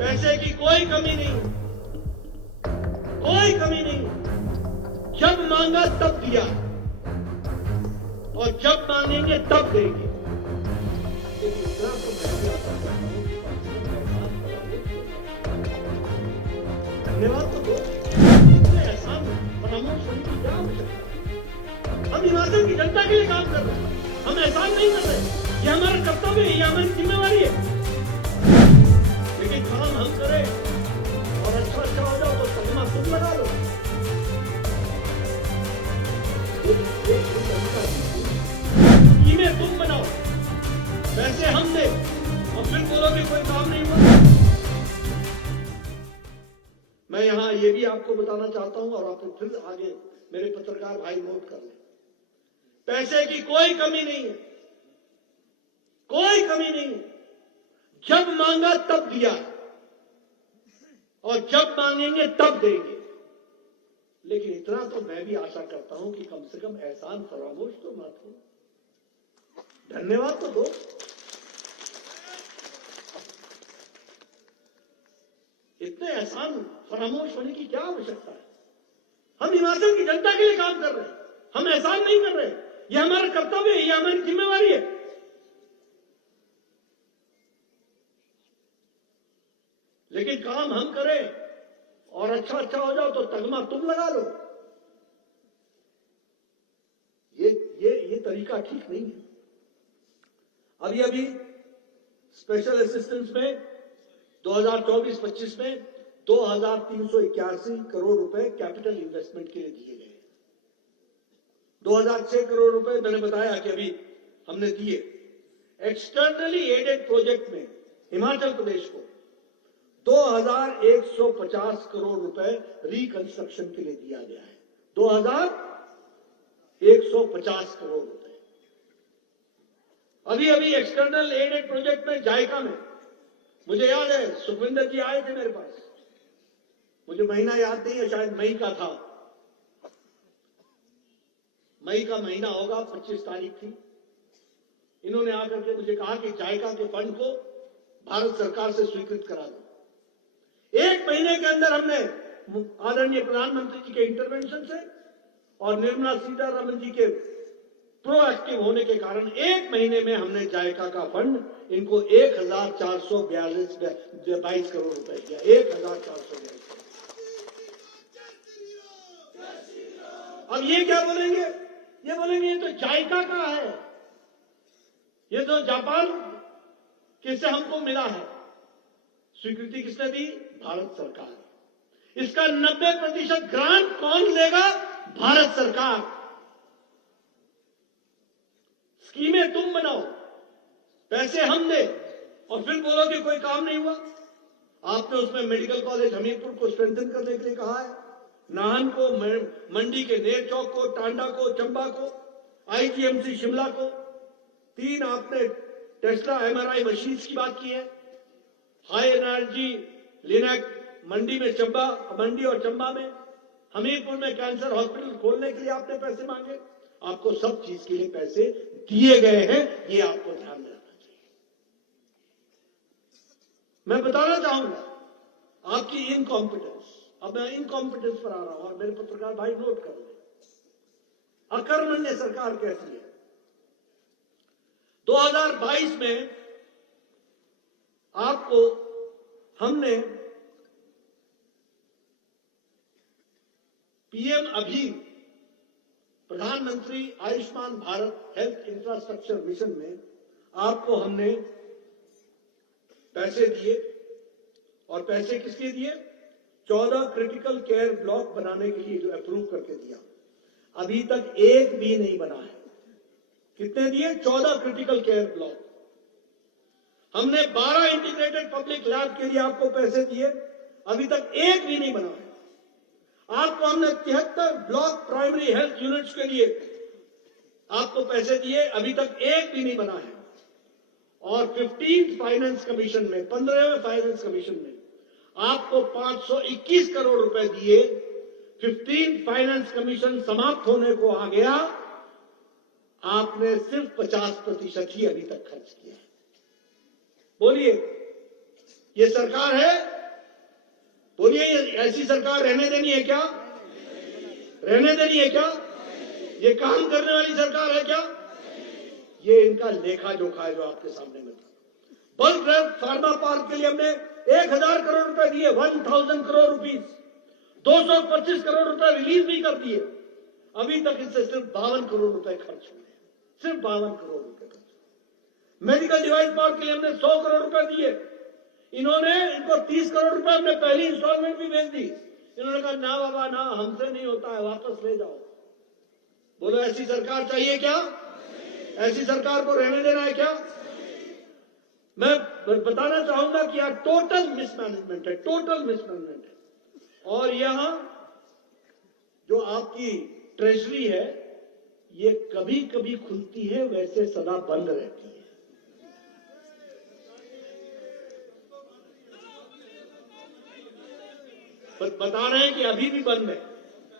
पैसे की कोई कमी नहीं, कोई कमी नहीं। जब मांगा तब दिया और जब मांगेंगे तब देंगे। लेकिन इतना तो मैं भी आशा करता हूं कि धन्यवाद तो दो। इतने एहसान फरामोश होने की क्या आवश्यकता है? हम हिमाचल की जनता के लिए काम कर रहे हैं, हम एहसान नहीं कर रहे। ये हमारा कर्तव्य है, ये हमारी जिम्मेवारी है। लेकिन काम हम करें और अच्छा हो जाओ तो सदमा तुम लगा लो। स्कीमें तुम बनाओ, पैसे हम दे और फिर बोलो कि कोई काम नहीं हुआ। मैं यहां ये भी आपको बताना चाहता हूं और आप फिर आगे मेरे पत्रकार भाई नोट कर लें। पैसे की कोई कमी नहीं है, कोई कमी नहीं है। जब मांगा तब दिया और जब मांगेंगे तब देंगे। लेकिन इतना तो मैं भी आशा करता हूं कि कम से कम एहसान फरामोश तो मत हो, धन्यवाद तो दो। इतने एहसान फरामोश होने की क्या आवश्यकता है? हम हिमाचल की जनता के लिए काम कर रहे हैं, हम एहसान नहीं कर रहे। ये हमारा कर्तव्य है, ये हमारी जिम्मेवारी है। लेकिन काम हम करें और अच्छा हो जाओ तो तगमा तुम लगा लो। ये तरीका ठीक नहीं है। अभी स्पेशल असिस्टेंस में 2024-25 में 2381 करोड़ रुपए कैपिटल इन्वेस्टमेंट के लिए दिए गए। 2006 करोड़ रुपए मैंने बताया कि अभी हमने दिए। एक्सटर्नली एडेड प्रोजेक्ट में हिमाचल प्रदेश को 2150 करोड़ रुपए रिकंस्ट्रक्शन के लिए दिया गया है। 2150 करोड़ रुपए। अभी एक्सटर्नल एडेड प्रोजेक्ट में जायका में, मुझे याद है सुखविंदर जी आए थे मेरे पास, मुझे महीना याद नहीं है, शायद मई का था, मई का महीना होगा, 25 तारीख थी। इन्होंने आकर के मुझे कहा कि जायका के फंड को भारत सरकार से स्वीकृत करा दो। एक महीने के अंदर हमने आदरणीय प्रधानमंत्री जी के इंटरवेंशन से और निर्मला सीतारमण जी के प्रोएक्टिव होने के कारण एक महीने में हमने जायका का फंड इनको 1422 करोड़ रुपए दिया। 1422। अब ये क्या बोलेंगे? ये बोलेंगे ये तो जायका का है, ये तो जापान किससे हमको मिला है। स्वीकृति किसने दी? भारत सरकार। इसका 90% ग्रांट कौन देगा? भारत सरकार। स्कीमें तुम बनाओ, पैसे हम दे और फिर बोलो कि कोई काम नहीं हुआ। आपने उसमें मेडिकल कॉलेज हमीरपुर को स्ट्रेंथन करने के लिए कहा है, नाहन को, मंडी के नेर चौक को, टांडा को, चंबा को, आईजीएमसी शिमला को। 3 आपने टेस्ला एमआरआई मशीन्स की बात की है। हाई एनर्जी लिनैक मंडी में, मंडी और चंबा में, हमीरपुर में कैंसर हॉस्पिटल खोलने के लिए आपने पैसे मांगे। आपको सब चीज के लिए पैसे दिए गए हैं, ये आपको ध्यान में रखना चाहिए। मैं बताना चाहूंगा आपकी इनकॉम्पिटेंस। अब मैं इनकॉम्पिटेंस पर आ रहा हूं और मेरे पत्रकार भाई नोट कर लें। अकर्मण्य सरकार कैसी है? 2022 में आपको हमने पीएम अभी प्रधानमंत्री Ayushman Bharat health infrastructure mission में आपको हमने पैसे दिए। और पैसे किसके दिए? 14 क्रिटिकल केयर ब्लॉक बनाने के लिए जो अप्रूव करके दिया। अभी तक एक भी नहीं बना है। कितने दिए? 14 क्रिटिकल केयर ब्लॉक। हमने 12 इंटीग्रेटेड पब्लिक लैब के लिए आपको पैसे दिए, अभी तक एक भी नहीं बना है। आपको हमने 73 ब्लॉक प्राइमरी हेल्थ यूनिट्स के लिए आपको पैसे दिए, अभी तक एक भी नहीं बना है। और 15th फाइनेंस कमीशन में, 15वें फाइनेंस कमीशन में आपको 521 करोड़ रुपए दिए। 15th फाइनेंस कमीशन समाप्त होने को आ गया, आपने सिर्फ 50% ही अभी तक खर्च किया है। बोलिए ये सरकार है? बोलिए, ऐसी सरकार रहने देनी है क्या? रहने देनी है क्या? ये काम करने वाली सरकार है क्या? ये इनका लेखा जोखा है जो आपके सामने में था। बल्क ड्रग फार्मा पार्क के लिए हमने 1000 करोड़ रुपए दिए, 1000 करोड़ रुपीस, 225 करोड़ रुपए रिलीज भी कर दिए। अभी तक इससे सिर्फ 52 करोड़ रुपए खर्च हुए, सिर्फ 52 करोड़ रुपए खर्च हुए। मेडिकल डिवाइस पार्क के लिए हमने 100 करोड़ रुपए दिए, इनको 30 करोड़ रुपए हमने पहली इंस्टॉलमेंट भी भेज दी। इन्होंने कहा ना बाबा ना, हमसे नहीं होता है, वापस ले जाओ। बोलो, ऐसी सरकार चाहिए क्या? ऐसी सरकार को रहने देना है क्या? मैं बताना चाहूंगा कि यह टोटल मिसमैनेजमेंट है, टोटल मिसमैनेजमेंट है। और यहां जो आपकी ट्रेजरी है, ये कभी कभी खुलती है, वैसे सदा बंद रहती है। बता रहे हैं कि अभी भी बंद है।